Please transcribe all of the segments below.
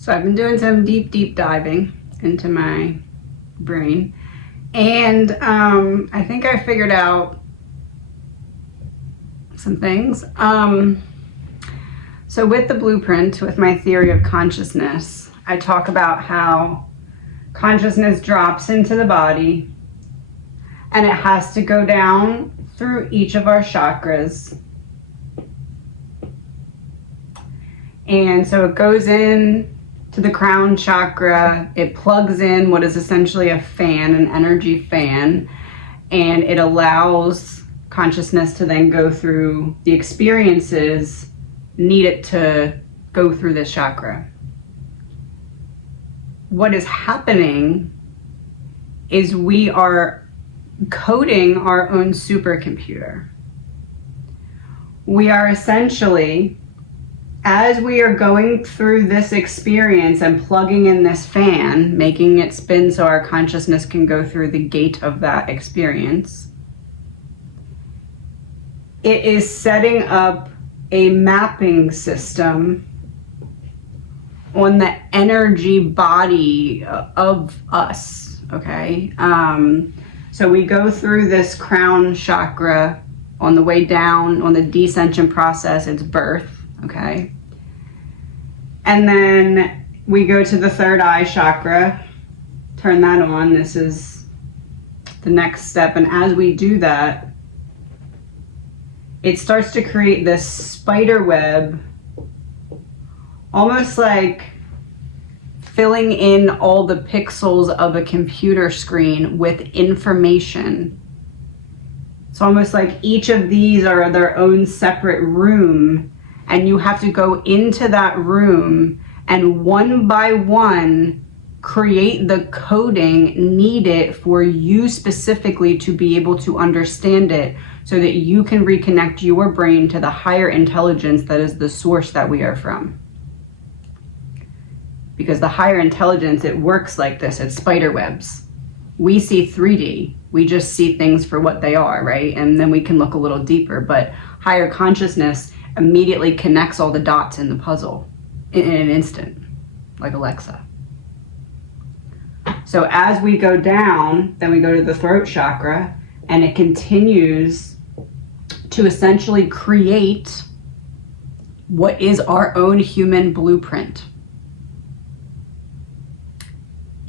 So I've been doing some deep diving into my brain, and I think I figured out some things. So with the blueprint, with my theory of consciousness, I talk about how consciousness drops into the body and it has to go down through each of our chakras. And so it goes in to the crown chakra, it plugs in what is essentially a fan, an energy fan, and it allows consciousness to then go through the experiences needed to go through this chakra. What is happening is we are coding our own supercomputer. We are essentially, as we are going through this experience and plugging in this fan, making it spin so our consciousness can go through the gate of that experience, it is setting up a mapping system on the energy body of us, okay? So we go through this crown chakra. On the way down, on the descension process, it's birth, okay? And then we go to the third eye chakra, turn that on. This is the next step. And as we do that, it starts to create this spider web, almost like filling in all the pixels of a computer screen with information. It's almost like each of these are their own separate room, and you have to go into that room and one by one create the coding needed for you specifically to be able to understand it, so that you can reconnect your brain to the higher intelligence that is the source that we are from. Because the higher intelligence, it works like this, it's spider webs. We see 3D, we just see things for what they are, right? And then we can look a little deeper, but higher consciousness immediately connects all the dots in the puzzle in an instant, like Alexa. So as we go down, then we go to the throat chakra, and it continues to essentially create what is our own human blueprint.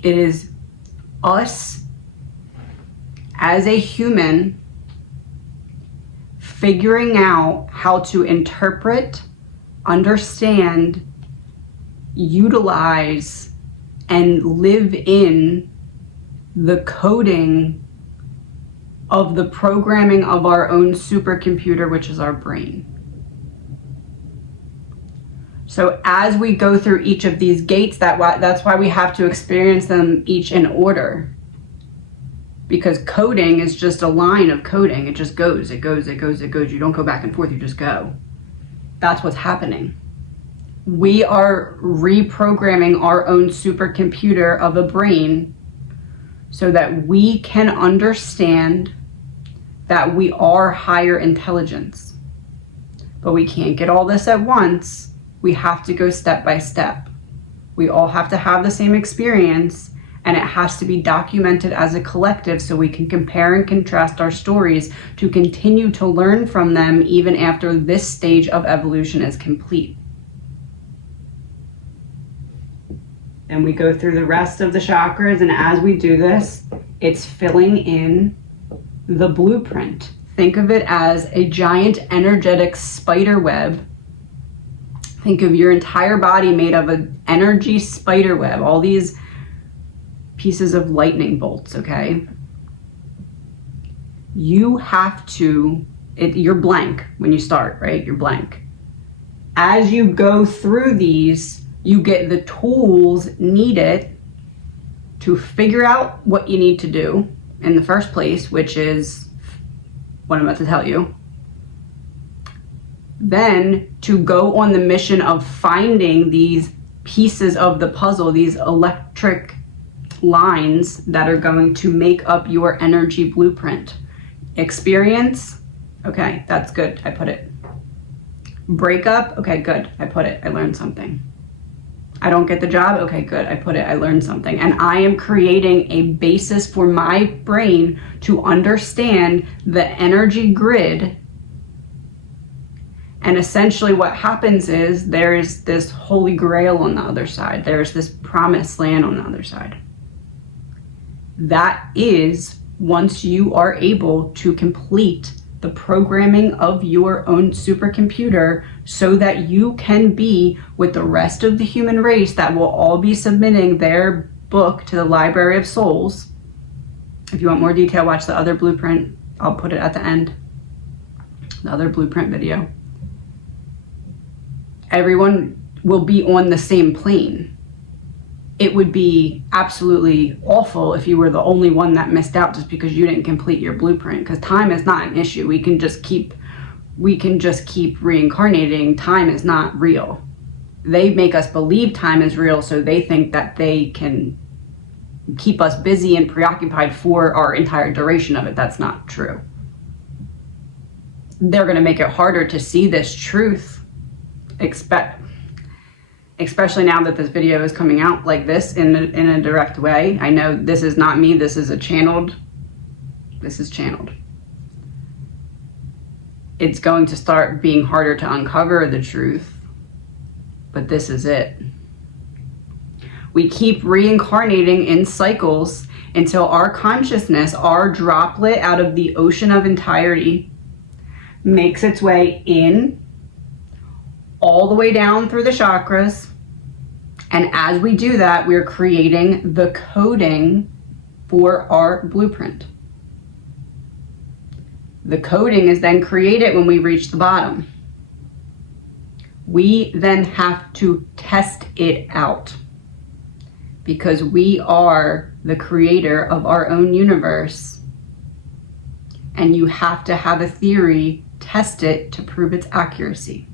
It is us as a human figuring out how to interpret, understand, utilize, and live in the coding of the programming of our own supercomputer, which is our brain. So as we go through each of these gates, that's why we have to experience them each in order. Because coding is just a line of coding. It just goes, it goes, it goes, it goes. You don't go back and forth, you just go. That's what's happening. We are reprogramming our own supercomputer of a brain so that we can understand that we are higher intelligence. But we can't get all this at once. We have to go step by step. We all have to have the same experience, and it has to be documented as a collective so we can compare and contrast our stories to continue to learn from them even after this stage of evolution is complete. And we go through the rest of the chakras, and as we do this, it's filling in the blueprint. Think of it as a giant energetic spider web. Think of your entire body made of an energy spider web, all these pieces of lightning bolts, okay? You have to, you're blank when you start, right? You're blank. As you go through these, you get the tools needed to figure out what you need to do in the first place, which is what I'm about to tell you. Then to go on the mission of finding these pieces of the puzzle, these electric lines that are going to make up your energy blueprint. Experience, okay, that's good, I put it. Breakup, okay, good, I put it, I learned something. I don't get the job. Okay, good. I learned something. And I am creating a basis for my brain to understand the energy grid. And essentially what happens is there is this holy grail on the other side. There's this promised land on the other side. That is once you are able to complete the programming of your own supercomputer so that you can be with the rest of the human race that will all be submitting their book to the Library of Souls. If you want more detail, watch the other blueprint. I'll put it at the end. The other blueprint video. Everyone will be on the same plane. It would be absolutely awful if you were the only one that missed out just because you didn't complete your blueprint, because time is not an issue. We can just keep reincarnating. Time is not real. They make us believe time is real, so they think that they can keep us busy and preoccupied for our entire duration of it. That's not true. They're going to make it harder to see this truth. Especially now that this video is coming out like this in a direct way. I know this is not me, this is channeled. It's going to start being harder to uncover the truth, but this is it. We keep reincarnating in cycles until our consciousness, our droplet out of the ocean of entirety, makes its way in, all the way down through the chakras. And as we do that, we're creating the coding for our blueprint. The coding is then created when we reach the bottom. We then have to test it out because we are the creator of our own universe. And you have to have a theory, test it to prove its accuracy.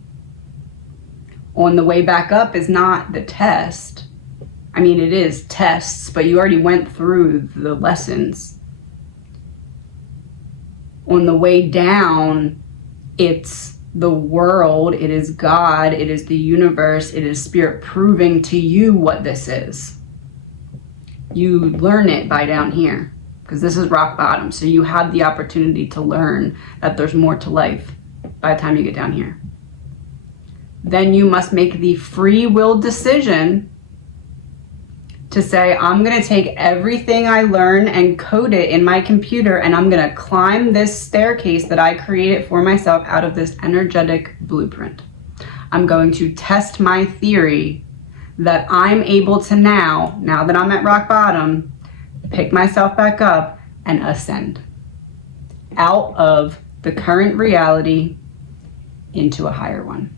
On the way back up is not the test. I mean, it is tests, but you already went through the lessons. On the way down, it's the world, it is God, it is the universe, it is spirit proving to you what this is. You learn it by down here, because this is rock bottom. So you have the opportunity to learn that there's more to life by the time you get down here. Then you must make the free will decision to say, I'm going to take everything I learn and code it in my computer, and I'm going to climb this staircase that I created for myself out of this energetic blueprint. I'm going to test my theory that I'm able to now that I'm at rock bottom, pick myself back up and ascend out of the current reality into a higher one.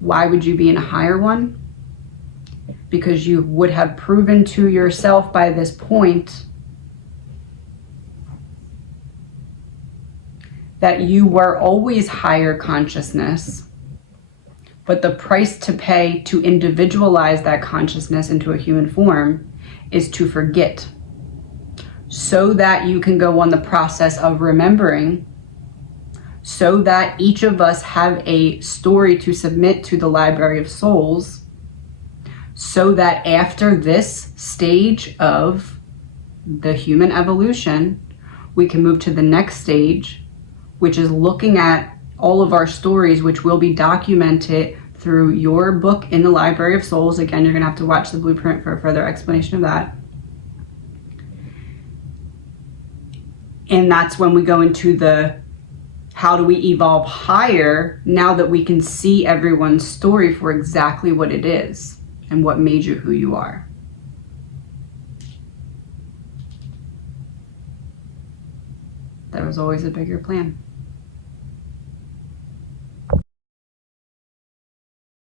Why would you be in a higher one? Because you would have proven to yourself by this point that you were always higher consciousness, but the price to pay to individualize that consciousness into a human form is to forget, so that you can go on the process of remembering, so that each of us have a story to submit to the Library of Souls, so that after this stage of the human evolution, we can move to the next stage, which is looking at all of our stories, which will be documented through your book in the Library of Souls. Again, you're going to have to watch the blueprint for a further explanation of that. And that's when we go into the how do we evolve higher now that we can see everyone's story for exactly what it is and what made you who you are. There was always a bigger plan.